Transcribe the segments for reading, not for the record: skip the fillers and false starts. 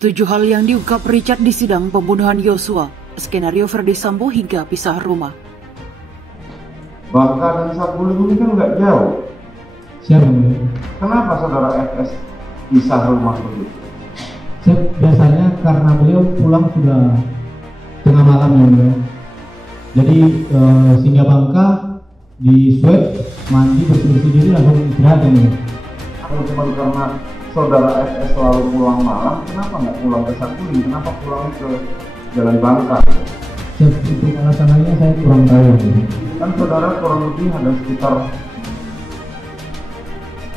7 hal yang diungkap Richard di sidang pembunuhan Yosua, skenario Verdi Sambo hingga pisah rumah. Bangka dan Saguling ini kan nggak jauh. Siapa ini? Kenapa saudara FS pisah rumah begitu? Biasanya karena beliau pulang sudah tengah malam ya beliau. Jadi singgah Bangka di swab, mandi, bersih-bersih diri langsung istirahat ya. Kalau cuma karena saudara FS selalu pulang malam, kenapa nggak pulang ke Saguling? Kenapa pulang ke Jalan Bangka? Itu alasannya saya kurang tahu. Kan saudara kurang lebih ada sekitar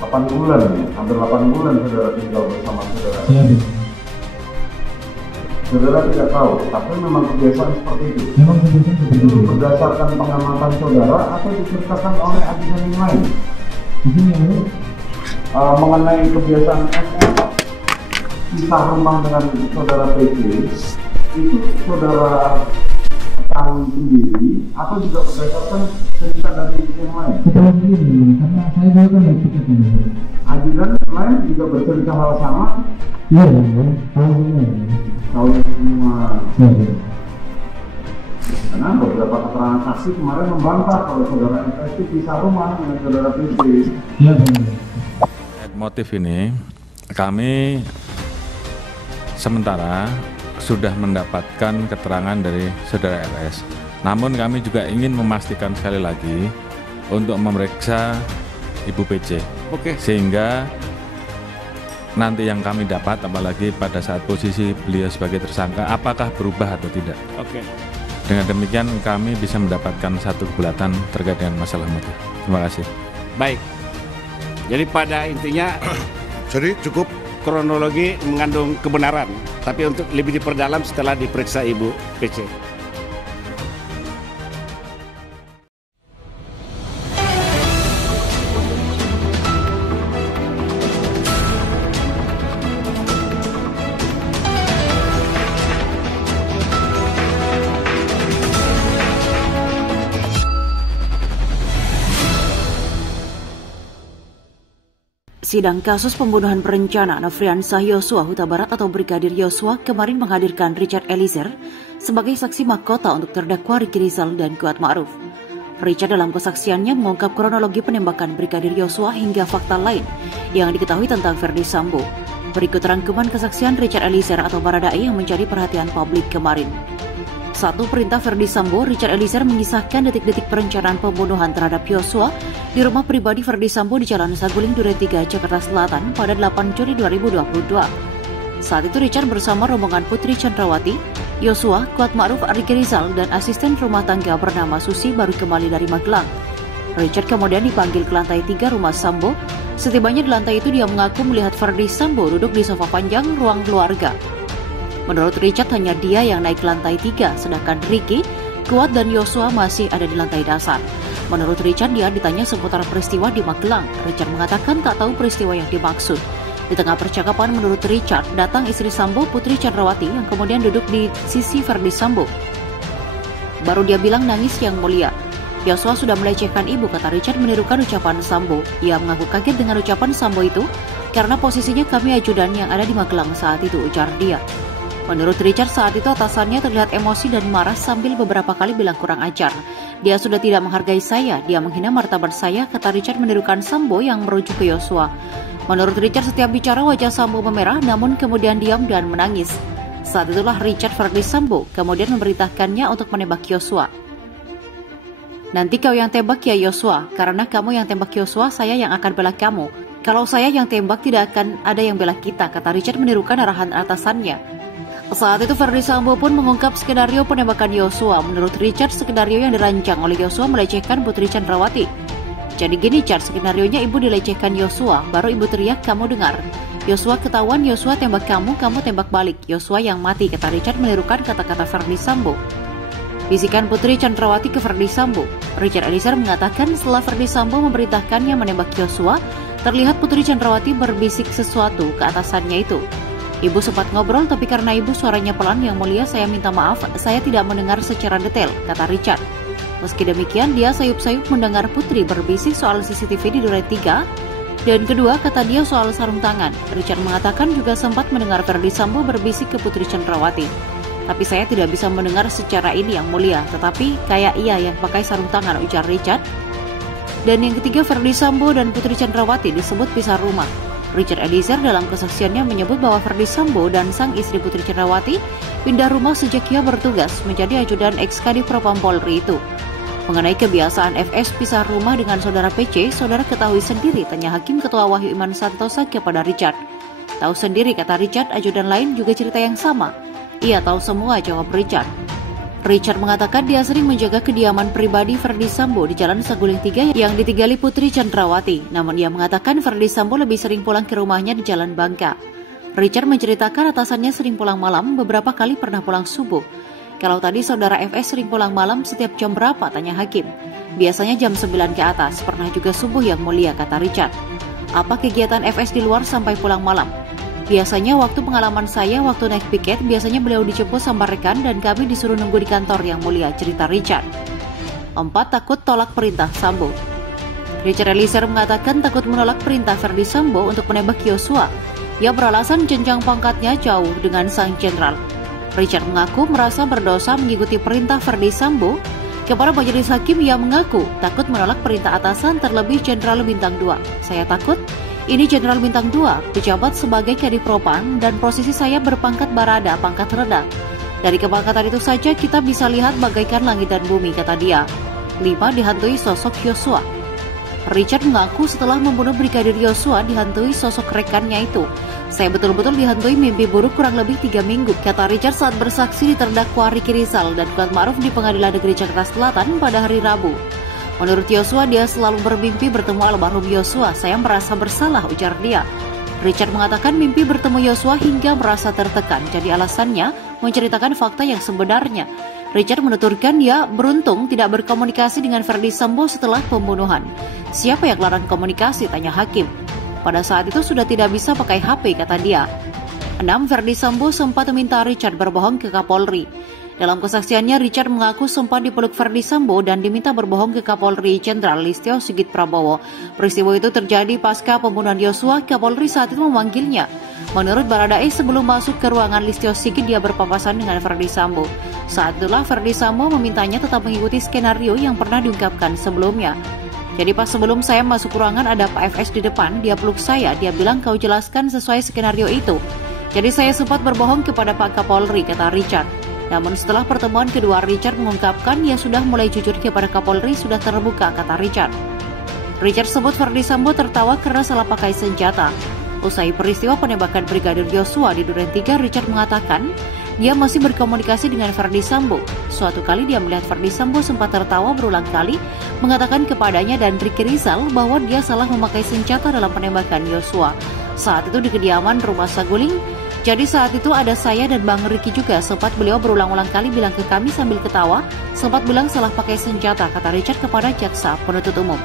8 bulan ya, hampir 8 bulan saudara tinggal bersama saudara. Iya. Saudara tidak tahu, tapi memang kebiasaan seperti itu. Memang kebiasaan seperti itu. Berdasarkan pengamatan saudara atau diceritakan oleh ajudan yang lain? Di sini ya, mengenai kebiasaan FS pisah rumah dengan saudara PC, itu saudara tahu sendiri atau juga berdasarkan cerita dari yang lain? Kita sendiri, karena saya juga kan naik tiket ini. Ajudan lain juga bercerita hal sama? Iya, tahu semua. Tahu semua. Iya. Karena beberapa keterangan saksi kemarin membantah kalau saudara FS itu pisah rumah dengan saudara PC. Iya, benar. Motif ini kami sementara sudah mendapatkan keterangan dari saudara RS. Namun kami juga ingin memastikan sekali lagi untuk memeriksa Ibu PC. Oke. Sehingga nanti yang kami dapat, apalagi pada saat posisi beliau sebagai tersangka, apakah berubah atau tidak. Oke. Dengan demikian kami bisa mendapatkan satu kebulatan terkait dengan masalah motif. Terima kasih. Baik. Jadi pada intinya Jadi cukup kronologi mengandung kebenaran, tapi untuk lebih diperdalam setelah diperiksa Ibu PC. Sidang kasus pembunuhan berencana Nofriansah Yosua Huta Barat atau Brigadir Yosua kemarin menghadirkan Richard Eliezer sebagai saksi mahkota untuk terdakwa Ricky Rizal dan Kuat Ma'ruf. Richard dalam kesaksiannya mengungkap kronologi penembakan Brigadir Yosua hingga fakta lain yang diketahui tentang Verdi Sambo. Berikut rangkuman kesaksian Richard Eliezer atau Baradae yang menjadi perhatian publik kemarin. 1. Perintah Verdi Sambo, Richard Eliezer mengisahkan detik-detik perencanaan pembunuhan terhadap Yosua di rumah pribadi Verdi Sambo di Jalan Saguling Duren 3, Jakarta Selatan pada 8 Juli 2022. Saat itu Richard bersama rombongan Putri Chandrawati, Yosua, Kuat Ma'ruf, Ricky Rizal, dan asisten rumah tangga bernama Susi baru kembali dari Magelang. Richard kemudian dipanggil ke lantai 3 rumah Sambo. Setibanya di lantai itu dia mengaku melihat Verdi Sambo duduk di sofa panjang ruang keluarga. Menurut Richard hanya dia yang naik ke lantai 3, sedangkan Ricky, Kuat, dan Yosua masih ada di lantai dasar. Menurut Richard, dia ditanya seputar peristiwa di Magelang. Richard mengatakan tak tahu peristiwa yang dimaksud. Di tengah percakapan, menurut Richard, datang istri Sambo, Putri Chandrawati, yang kemudian duduk di sisi Verdi Sambo. Baru dia bilang nangis yang mulia. Yosua sudah melecehkan ibu, kata Richard menirukan ucapan Sambo. Ia mengaku kaget dengan ucapan Sambo itu, karena posisinya kami ajudan yang ada di Magelang saat itu, ujar dia. Menurut Richard, saat itu atasannya terlihat emosi dan marah sambil beberapa kali bilang kurang ajar. Dia sudah tidak menghargai saya, dia menghina martabat saya, kata Richard menirukan Sambo yang merujuk ke Yosua. Menurut Richard, setiap bicara wajah Sambo memerah namun kemudian diam dan menangis. Saat itulah Richard Verdi Sambo kemudian memerintahkannya untuk menembak Yosua. Nanti kau yang tembak ya Yosua, karena kamu yang tembak Yosua, saya yang akan bela kamu. Kalau saya yang tembak tidak akan ada yang bela kita, kata Richard menirukan arahan atasannya. Saat itu Verdi Sambo pun mengungkap skenario penembakan Yosua. Menurut Richard, skenario yang dirancang oleh Yosua melecehkan Putri Chandrawati. Jadi gini Char, skenarionya ibu dilecehkan Yosua, baru ibu teriak kamu dengar. Yosua ketahuan, Yosua tembak kamu tembak balik. Yosua yang mati, kata Richard menirukan kata-kata Verdi Sambo. Bisikan Putri Chandrawati ke Verdi Sambo. Richard Eliezer mengatakan setelah Verdi Sambo memerintahkannya menembak Yosua, terlihat Putri Chandrawati berbisik sesuatu ke atasannya itu. Ibu sempat ngobrol, tapi karena ibu suaranya pelan yang mulia, saya minta maaf, saya tidak mendengar secara detail, kata Richard. Meski demikian, dia sayup-sayup mendengar Putri berbisik soal CCTV di Duren 3 Dan kedua, kata dia soal sarung tangan. Richard mengatakan juga sempat mendengar Ferdy Sambo berbisik ke Putri Chandrawati. Tapi saya tidak bisa mendengar secara ini yang mulia, tetapi kayak iya yang pakai sarung tangan, ujar Richard. Dan yang ketiga, Ferdy Sambo dan Putri Chandrawati disebut pisah rumah. Richard Eliezer dalam kesaksiannya menyebut bahwa Ferdy Sambo dan sang istri Putri Chandrawati pindah rumah sejak ia bertugas menjadi ajudan ex-Kadif Propam Polri itu. Mengenai kebiasaan FS pisah rumah dengan saudara PC, saudara ketahui sendiri, tanya Hakim Ketua Wahyu Iman Santosa kepada Richard. Tahu sendiri, kata Richard, ajudan lain juga cerita yang sama. Iya tahu semua, jawab Richard. Richard mengatakan dia sering menjaga kediaman pribadi Ferdy Sambo di Jalan Saguling 3 yang ditinggali Putri Chandrawati. Namun ia mengatakan Ferdy Sambo lebih sering pulang ke rumahnya di Jalan Bangka. Richard menceritakan atasannya sering pulang malam, beberapa kali pernah pulang subuh. Kalau tadi saudara FS sering pulang malam setiap jam berapa, tanya Hakim. Biasanya jam 9 ke atas, pernah juga subuh yang mulia, kata Richard. Apa kegiatan FS di luar sampai pulang malam? Biasanya waktu pengalaman saya waktu naik piket, biasanya beliau dijemput sama rekan dan kami disuruh nunggu di kantor yang mulia, cerita Richard. 4. Takut tolak perintah Sambo. Richard Eliezer mengatakan takut menolak perintah Ferdy Sambo untuk menembak Yosua. Ia beralasan jenjang pangkatnya jauh dengan sang jenderal. Richard mengaku merasa berdosa mengikuti perintah Ferdy Sambo. Kepada majelis hakim, ia mengaku takut menolak perintah atasan, terlebih Jenderal Bintang 2. Saya takut, ini Jenderal Bintang 2, pejabat sebagai Kadif Propam, dan posisi saya berpangkat barada, pangkat rendah. Dari kepangkatan itu saja kita bisa lihat bagaikan langit dan bumi, kata dia. 5. Dihantui sosok Yosua. Richard mengaku setelah membunuh Brigadir Yosua dihantui sosok rekannya itu. Saya betul-betul dihantui mimpi buruk kurang lebih 3 minggu, kata Richard saat bersaksi di terdakwa Ricky Rizal dan Kuat Ma'ruf di Pengadilan Negeri Jakarta Selatan pada hari Rabu. Menurut Yosua, dia selalu bermimpi bertemu almarhum Yosua. Saya merasa bersalah, ujar dia. Richard mengatakan mimpi bertemu Yosua hingga merasa tertekan, jadi alasannya menceritakan fakta yang sebenarnya. Richard menuturkan dia beruntung tidak berkomunikasi dengan Ferdy Sambo setelah pembunuhan. Siapa yang larang komunikasi, tanya hakim. Pada saat itu sudah tidak bisa pakai HP, kata dia. 6. Ferdy Sambo sempat meminta Richard berbohong ke Kapolri. Dalam kesaksiannya, Richard mengaku sempat dipeluk Ferdy Sambo dan diminta berbohong ke Kapolri Jenderal Listio Sigit Prabowo. Peristiwa itu terjadi pasca pembunuhan Yosua. Kapolri saat itu memanggilnya. Menurut Baradae, sebelum masuk ke ruangan Listio Sigit, dia berpapasan dengan Ferdy Sambo. Saat itulah Ferdy Sambo memintanya tetap mengikuti skenario yang pernah diungkapkan sebelumnya. Jadi pas sebelum saya masuk ruangan ada Pak FS di depan, dia peluk saya, dia bilang kau jelaskan sesuai skenario itu. Jadi saya sempat berbohong kepada Pak Kapolri, kata Richard. Namun setelah pertemuan kedua, Richard mengungkapkan ia sudah mulai jujur kepada Kapolri, sudah terbuka, kata Richard. Richard sebut Ferdy Sambo tertawa karena salah pakai senjata. Usai peristiwa penembakan Brigadir Yosua di Duren 3, Richard mengatakan dia masih berkomunikasi dengan Ferdy Sambo. Suatu kali dia melihat Ferdy Sambo sempat tertawa berulang kali, mengatakan kepadanya dan Ricky Rizal bahwa dia salah memakai senjata dalam penembakan Yosua. Saat itu di kediaman rumah Saguling. Jadi saat itu ada saya dan Bang Ricky juga, sempat beliau berulang-ulang kali bilang ke kami sambil ketawa, sempat bilang salah pakai senjata, kata Richard kepada jaksa penuntut umum.